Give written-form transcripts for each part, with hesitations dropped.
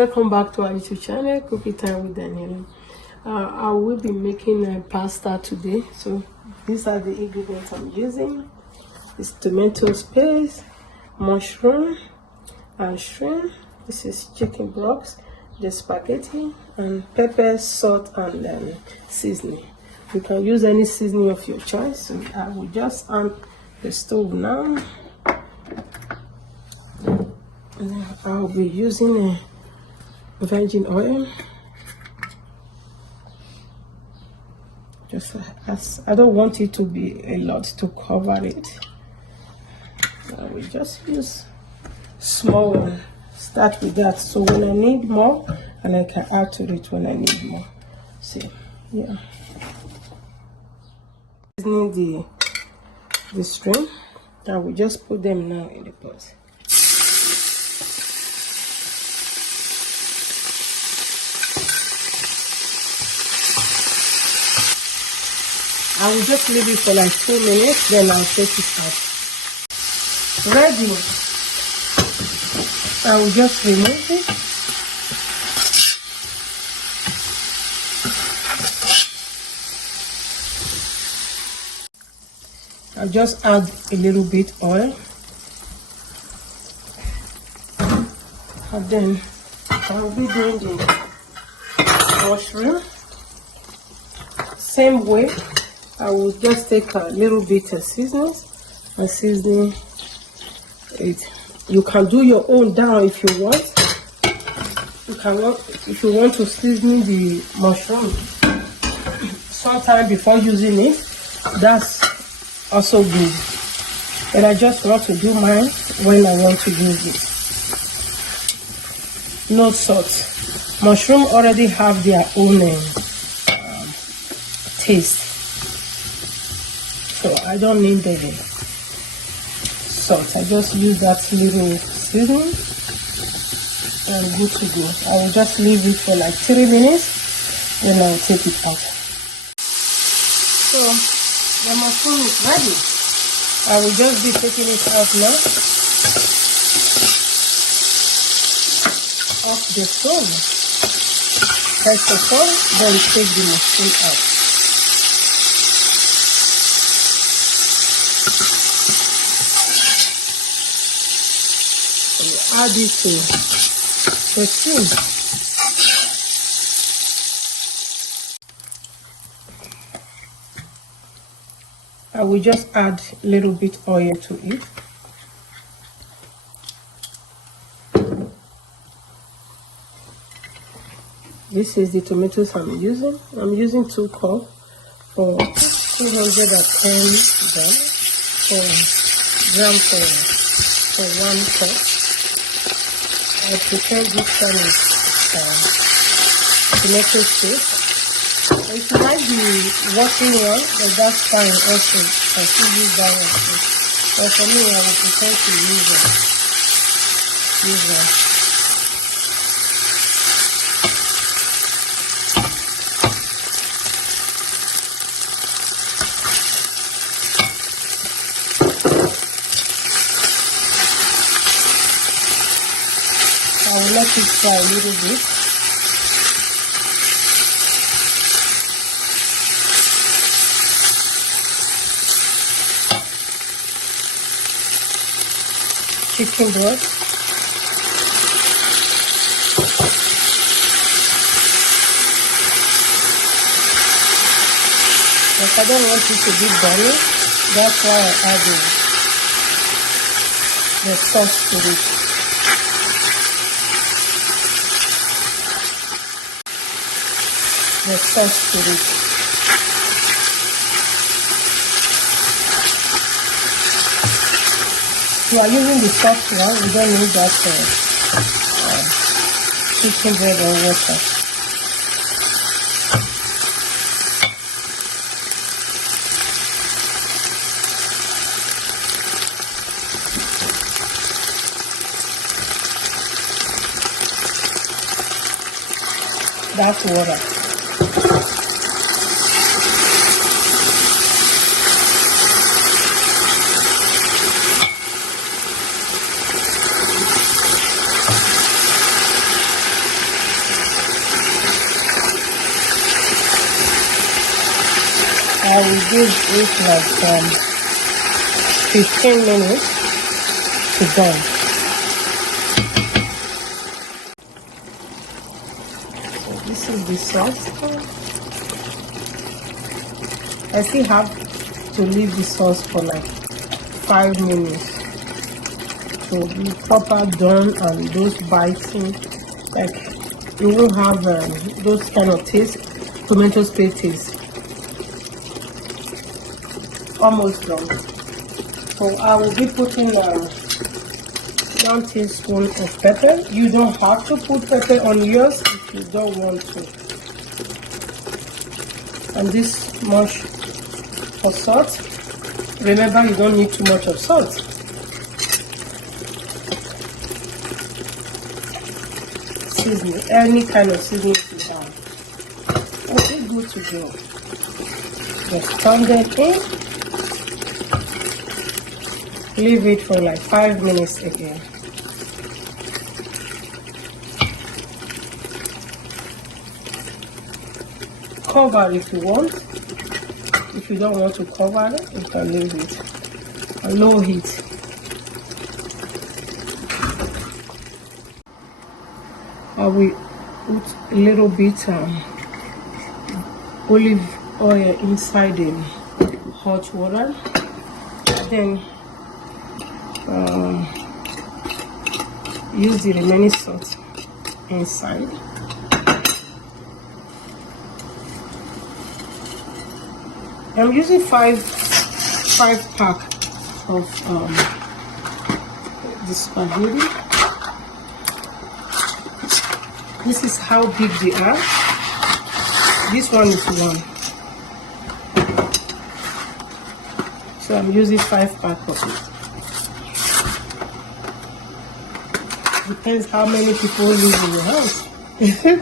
Welcome back to our YouTube channel, Cooking Time with Daniela. I will be making pasta today. So these are the ingredients I'm using. It's tomato paste, mushroom and shrimp. This is chicken blocks, the spaghetti, and pepper, salt, and seasoning. You can use any seasoning of your choice. So I will just on the stove now. I'll be using virgin oil. Just as I don't want it to be a lot to cover it. I will just use small one. Start with that. So when I need more, and I can add to it when I need more. See, yeah. Seasoning the shrimp. I will just put them now in the pot. I will just leave it for like 2 minutes, then I'll take it out. Ready. I will just remove it. I'll just add a little bit oil. And then I will be doing the mushroom. Same way. I will just take a little bit of seasoning and season it. You can do your own down if you want. If you want to season the mushroom sometime before using it, that's also good. And I just want to do mine when I want to use it. No salt. Mushroom already have their own taste. So I don't need the salt. I just use that little seasoning and good to go. I will just leave it for like 3 minutes, then I'll take it out. So the mushroom is ready. I will just be taking it out now. Off the stove. First of all, then take the mushroom out. Add it to the steam. I will just add a little bit oil to it. This is the tomatoes I'm using. I'm using 2 cups for 210 grams for 1 cup. I prepare this kind of tomato paste. If you like the working one, then that's fine also. I still use that one too. But for me, I would prefer to use one. I will let it fry a little bit. Chicken broth. But I don't want it to be burning. That's why I add the sauce to it. The sauce to it. If you are using the soft one, you don't need that chicken bread or water. That's water. I will give it like 15 minutes to done. So this is the sauce. I still have to leave the sauce for like 5 minutes. So the proper done and those biting, like you won't have those kind of taste, tomato paste taste. Almost done. So I will be putting 1 teaspoon of pepper. You don't have to put pepper on yours if you don't want to. And this much of salt. Remember, you don't need too much of salt. Seasoning, any kind of seasoning you have. Okay, good to go. Just turn them in. Leave it for like 5 minutes again. Cover if you want. If you don't want to cover it, you can leave it on low heat. I will put a little bit olive oil inside the hot water. Then use the remaining salt inside. I'm using five pack of the spaghetti. This is how big they are. This one is 1. So I'm using 5 pack of it. Depends how many people live in your house. Yeah.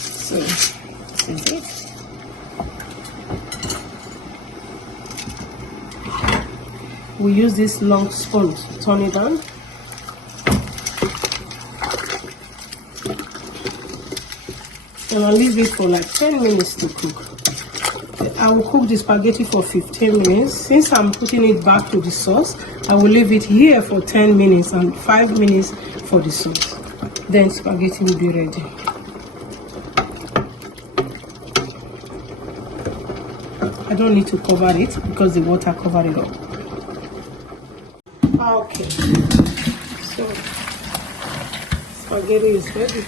So this is it. We use this long spoon to turn it on. And I'll leave it for like 10 minutes to cook. I will cook the spaghetti for 15 minutes. Since I'm putting it back to the sauce, I will leave it here for 10 minutes and 5 minutes for the sauce. Then spaghetti will be ready. I don't need to cover it because the water covered it up. Okay, so spaghetti is ready.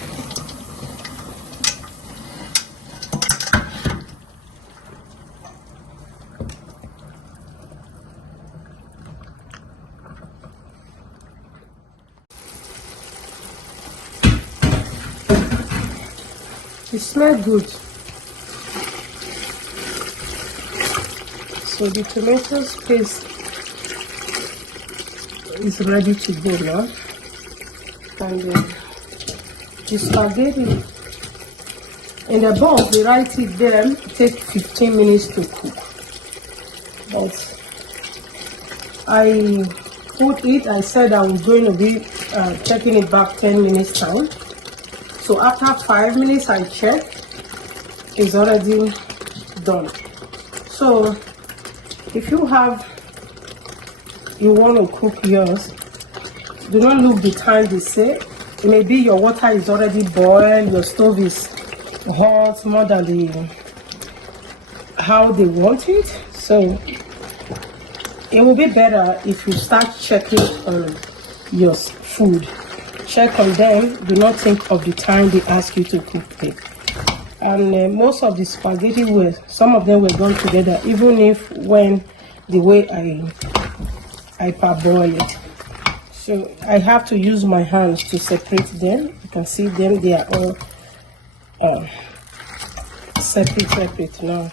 It smells good. So the tomato paste is ready to go now. And the spaghetti in the bowl, they write it there, it takes 15 minutes to cook. But I put it, I said I was going to be checking it back 10 minutes time. So after 5 minutes I check, it's already done. So if you want to cook yours, do not look the time they say. Maybe your water is already boiled, your stove is hot more than how they want it. So it will be better if you start checking on your food. Check on them. Do not think of the time they ask you to cook it. And most of the spaghetti some of them were done together, even if when the way I parboil it. So I have to use my hands to separate them. You can see them, they are all separate now.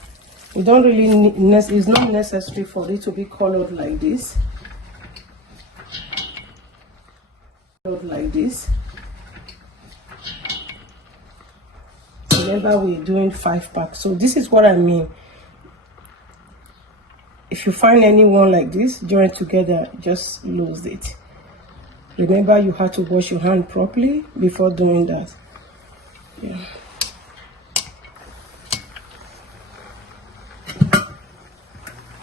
We don't really it's not necessary for it to be colored like this. Like this. Remember, we're doing 5 packs, so this is what I mean. If you find anyone like this, join together, just lose it. Remember, you have to wash your hand properly before doing that. Yeah.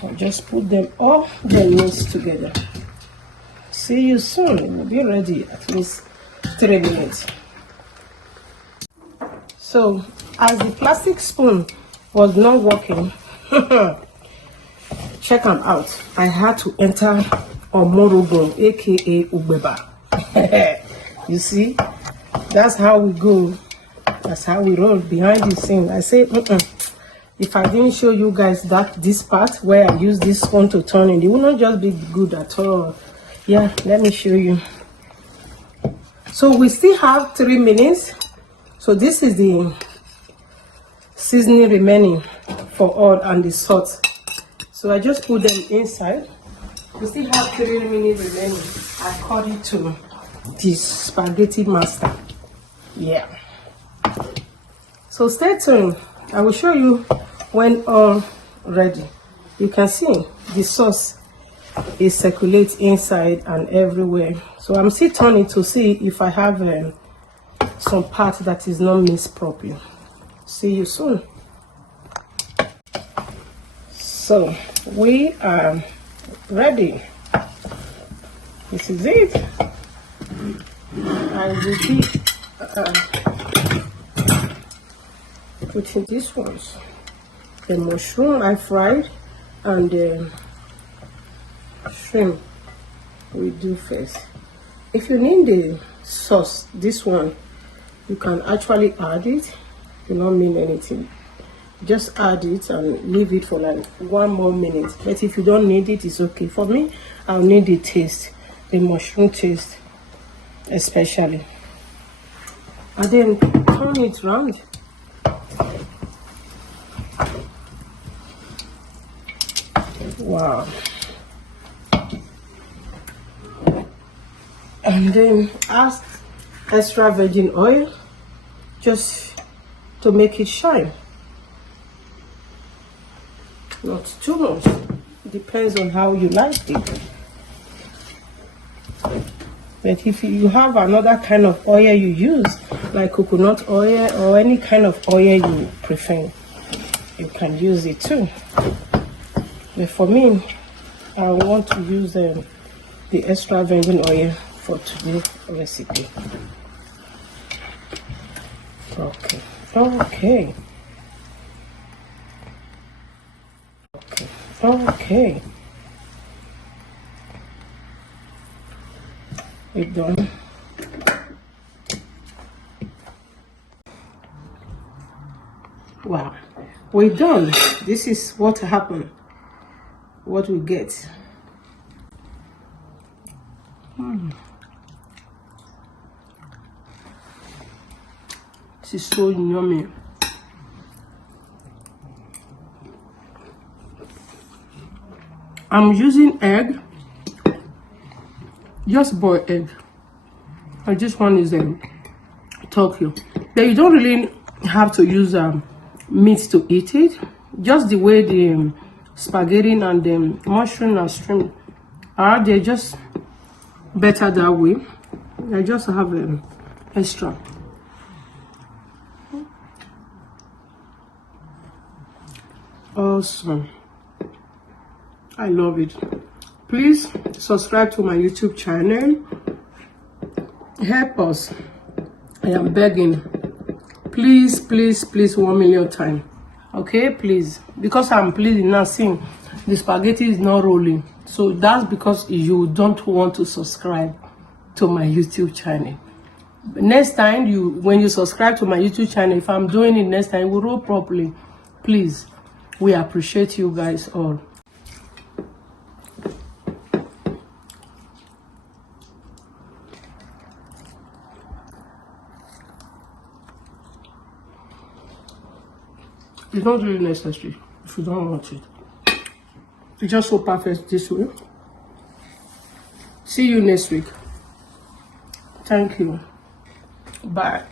I'll just put them all the mix together. See you soon. It will be ready at least 3 minutes. So as the plastic spoon was not working, check them out. I had to enter Omorogo, aka Ubeba. You see, that's how we go. That's how we roll behind the scene. I say, if I didn't show you guys this part where I use this spoon to turn it, it will not just be good at all. Yeah, let me show you. So we still have 3 minutes. So this is the seasoning remaining for all and the salt. So I just put them inside. We still have 3 minutes remaining according to the spaghetti master. Yeah. So stay tuned. I will show you when all ready. You can see the sauce is circulate inside and everywhere. So I'm still turning to see if I have some part that is not mixed properly. See you soon. So we are ready. This is it. I will be putting these ones. The mushroom I fried and the shrimp we do first. If you need the sauce, this one, you can actually add it. It will not mean anything. Just add it and leave it for like 1 more minute. But if you don't need it, it's okay. For me, I'll need the taste, the mushroom taste especially. And then turn it round. Wow. And then add extra virgin oil just to make it shine. Not too much. Depends on how you like it. But if you have another kind of oil you use, like coconut oil or any kind of oil you prefer, you can use it too. But for me, I want to use the extra virgin oil for today's recipe. Okay. Okay. Okay. Okay. We're done. Wow. We're done. This is what happened. What we get. This is so yummy. I'm using egg, just boiled egg. And this one is Tokyo. But you don't really have to use meat to eat it. Just the way the spaghetti and the mushroom and shrimp are, they're just better that way. I just have extra. Awesome. I love it. Please subscribe to my YouTube channel. Help us. I am begging. Please, please, please, 1 million times. Okay, please. Because I'm pleasing now seeing the spaghetti is not rolling. So that's because you don't want to subscribe to my YouTube channel. Next time, when you subscribe to my YouTube channel, if I'm doing it next time, it will roll properly. Please, we appreciate you guys all. It's not really necessary if you don't want it. It's just so perfect this way. See you next week. Thank you. Bye.